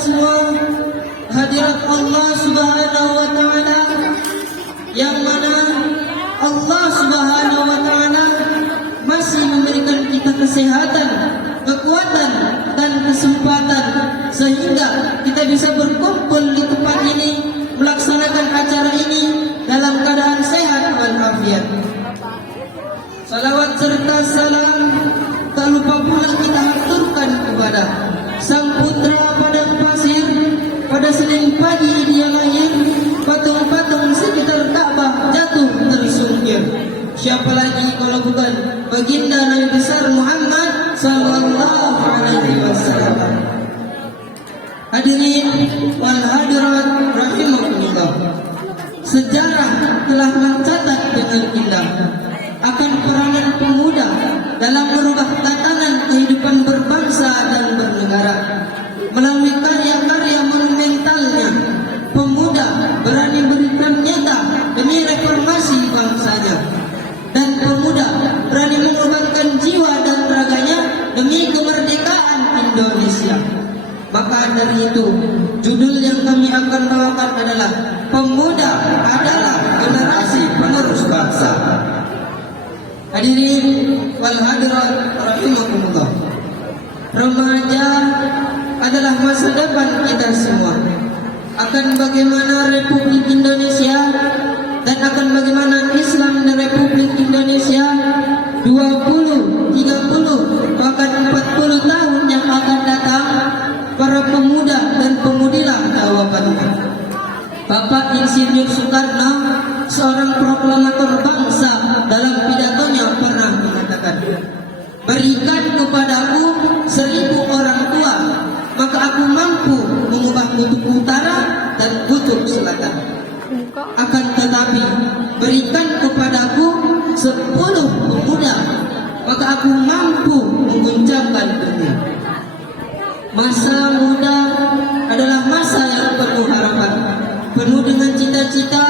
semua hadirat Allah Subhanahu wa taala, yang mana Allah Subhanahu wa taala masih memberikan kita kesehatan, kekuatan dan kesempatan sehingga kita bisa berkumpul di tempat ini, melaksanakan acara ini dalam keadaan sehat walafiat. Salawat serta salam tak lupa pula kita haturkan kepada Sang Putra Padang Pasir. Pada Senin pagi dia lahir, patung-patung sekitar Ka'bah jatuh tersungkir. Siapa lagi kalau bukan baginda Nabi besar Muhammad sallallahu alaihi wasallam. Hadirin wal hadirat rahimakumullah. Sejarah telah mencatat dengan indah akan peranan pemuda dalam merubah tatanan kehidupan berbangsa dan bernegara. Melalui karya-karya monumentalnya, pemuda berani berikan nyata demi reformasi bangsanya, dan pemuda berani mengorbankan jiwa dan raganya demi kemerdekaan Indonesia. Maka dari itu, judul yang kami akan bawakan adalah Pemuda adalah Generasi Penerus Bangsa. Hadirin wal hadirat rahimakumullah. Remaja adalah masa depan kita semua. Akan bagaimana Republik Indonesia dan akan bagaimana Islam dan Republik Indonesia 20, 30, bahkan 40 tahun yang akan datang, para pemuda dan pemudilah jawabannya. Bapak Insinyur Soekarno, seorang proklamator bangsa, dalam pidatonya pernah mengatakan, berikan kepadaku 1000 orang tua, maka aku mampu mengubah kutub utara dan kutub selatan. Akan tetapi berikan kepadaku 10 pemuda, maka aku mampu mengguncangkan dunia. Masa muda adalah masa yang penuh harapan, penuh dengan cita-cita,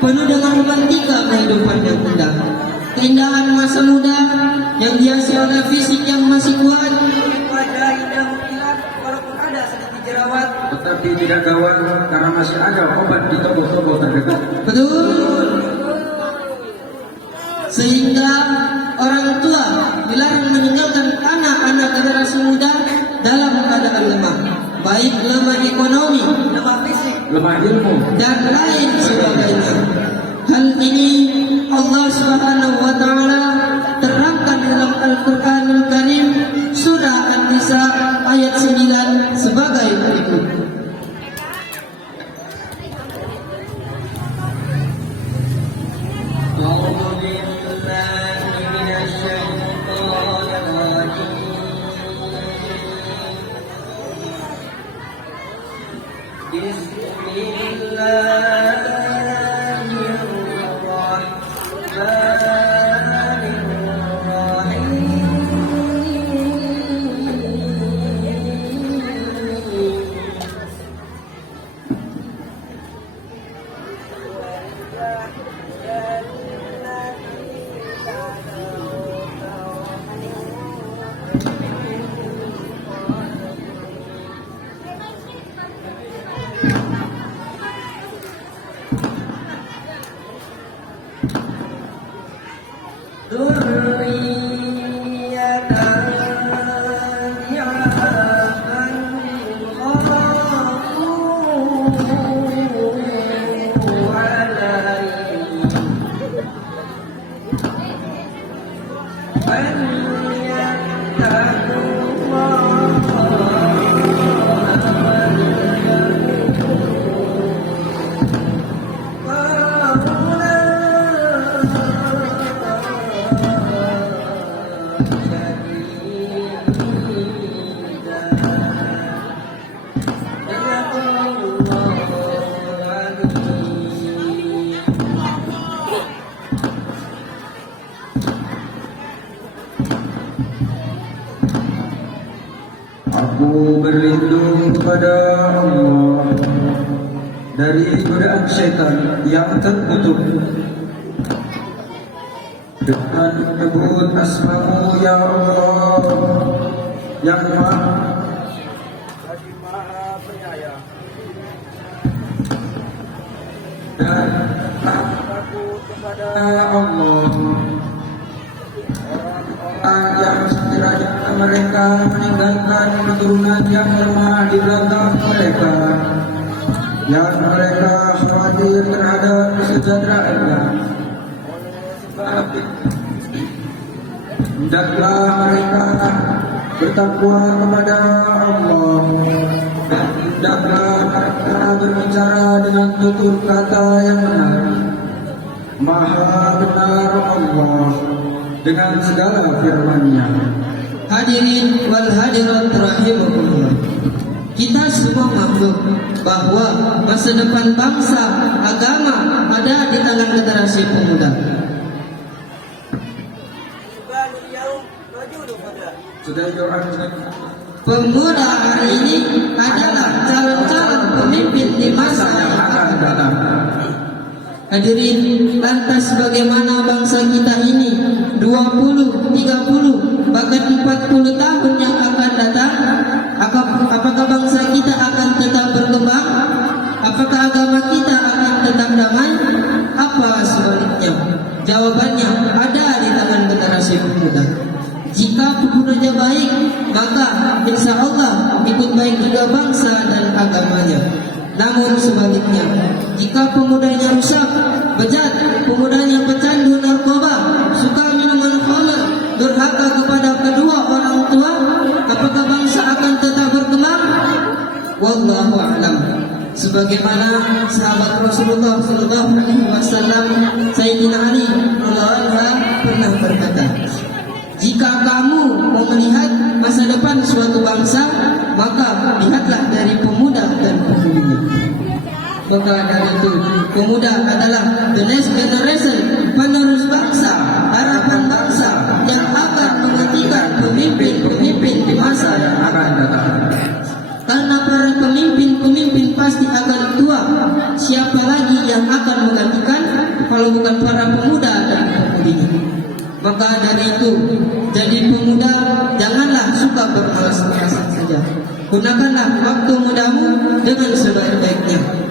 penuh dengan romantika kehidupan yang indah. Keindahan masa muda yang dihiasi oleh fisik yang masih kuat, wajah indah mengkilat walaupun ada sedikit jerawat, tetapi tidak gawat karena masih ada obat di toko-toko terdekat. betul. Sehingga orang tua dilarang meninggalkan anak-anak generasi muda dalam keadaan lemah, baik lemah ekonomi, lemah fisik, Lemah ilmu, dan lain sebagainya. Hal ini Allah Subhanahu wa taala terangkan dalam Al-Qur'anul Karim surah An-Nisa ayat 9 sebagai berikut. Aku berlindung kepada Allah dari godaan syaitan yang terkutuk. Dengan menyebut asma-Mu ya Allah yang Maha dan takut kepada Allah. Orang yang sekiranya mereka meninggalkan keturunan yang lemah di belakang mereka, yang mereka khawatir terhadap kesejahteraannya. Hendaklah mereka bertakwa kepada Allah, dan hendaklah mereka berbicara dengan tutur kata yang benar. Maha benar Allah dengan segala firman-Nya. Hadirin wal hadirat rahimakumullah. Kita semua makhluk bahwa masa depan bangsa, agama ada di tangan generasi pemuda. Pemuda hari ini adalah calon-calon pemimpin di masa yang akan datang. Hadirin, lantas bagaimana bangsa kita ini 20, 30, bahkan 40 tahun yang akan datang? Apakah bangsa kita akan tetap berkembang? Apakah agama kita akan tetap damai? Apa sebaliknya? Jawabannya ada di tangan generasi pemuda. Jika pemudanya baik, maka insya Allah ikut baik juga bangsa dan agamanya. Namun sebaliknya, jika pemudanya rusak, bejat, pemudanya pecandu narkoba, suka minuman khamr, durhaka kepada kedua orang tua, apakah bangsa akan tetap berkembang? Wallahu a'lam. Sebagaimana sahabat Rasulullah sallallahu alaihi wasallam Sayyidina Ali radhiyallahu anhu pernah berkata, jika kamu mau melihat masa depan suatu bangsa, maka lihatlah dari pemuda dan pemudinya. Maka dari itu, pemuda adalah the next generation, penerus bangsa, harapan bangsa yang akan menggantikan pemimpin-pemimpin di masa yang akan datang. Karena para pemimpin-pemimpin pasti akan tua, siapa lagi yang akan menggantikan kalau bukan para pemuda dan pemudinya? Maka dari itu, jadi pemuda janganlah suka bermalas-malasan saja. Gunakanlah waktu mudamu dengan sebaik-baiknya.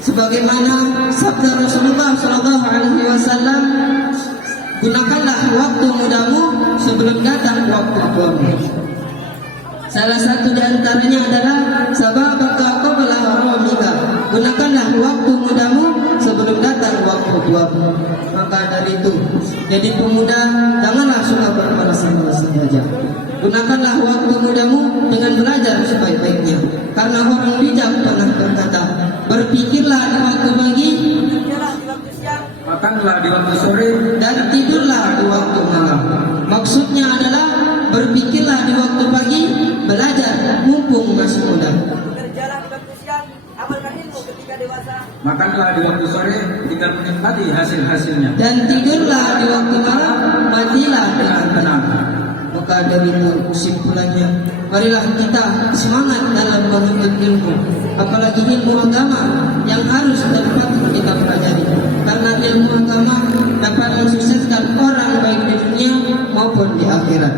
Sebagaimana sabda Rasulullah SAW, gunakanlah waktu mudamu sebelum datang waktu tuamu. Salah satu di antaranya adalah sababaka qabla haramika. Gunakanlah waktu mudamu sebelum datang waktu tuamu. Maka dari itu, jadi pemuda janganlah suka bermalas-malasan saja. Gunakanlah waktu mudamu dengan belajar sebaik-baiknya. Karena orang bijak pernah berkata, berpikirlah di waktu pagi, makanlah di waktu sore, dan tidurlah di waktu malam. Maksudnya adalah berpikirlah di waktu pagi, belajar mumpung masih muda. Berjalan di waktu siang, amalkan ilmu ketika dewasa. makanlah di waktu sore, tinggal menikmati hasil-hasilnya. Dan tidurlah di waktu malam, matilah dengan tenang. Maka dari itu kesimpulannya, marilah kita semangat dalam menuntut ilmu, apalagi ilmu agama yang harus dan patut kita pelajari. Karena ilmu agama dapat mensukseskan orang baik di dunia maupun di akhirat.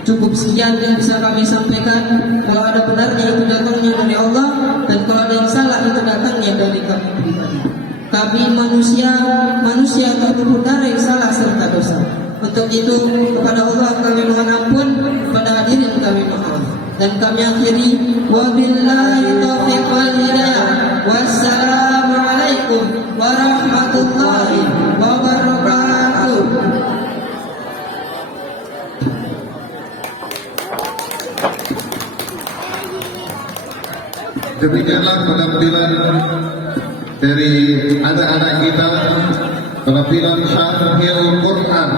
Cukup sekian yang bisa kami sampaikan. Kalau ada benarnya itu datangnya dari Allah, dan kalau ada yang salah itu datangnya dari kami pribadi. Kami manusia tak luput dari salah serta dosa. Untuk itu kepada Allah kami mohon ampun, kepada hadirin kami mohon. Dan kami akhiri, wabillahi taufiq wal hidayah. Wassalamualaikum warahmatullahi wabarakatuh. Demikianlah penampilan dari anak-anak kita, penampilan Hafizul Quran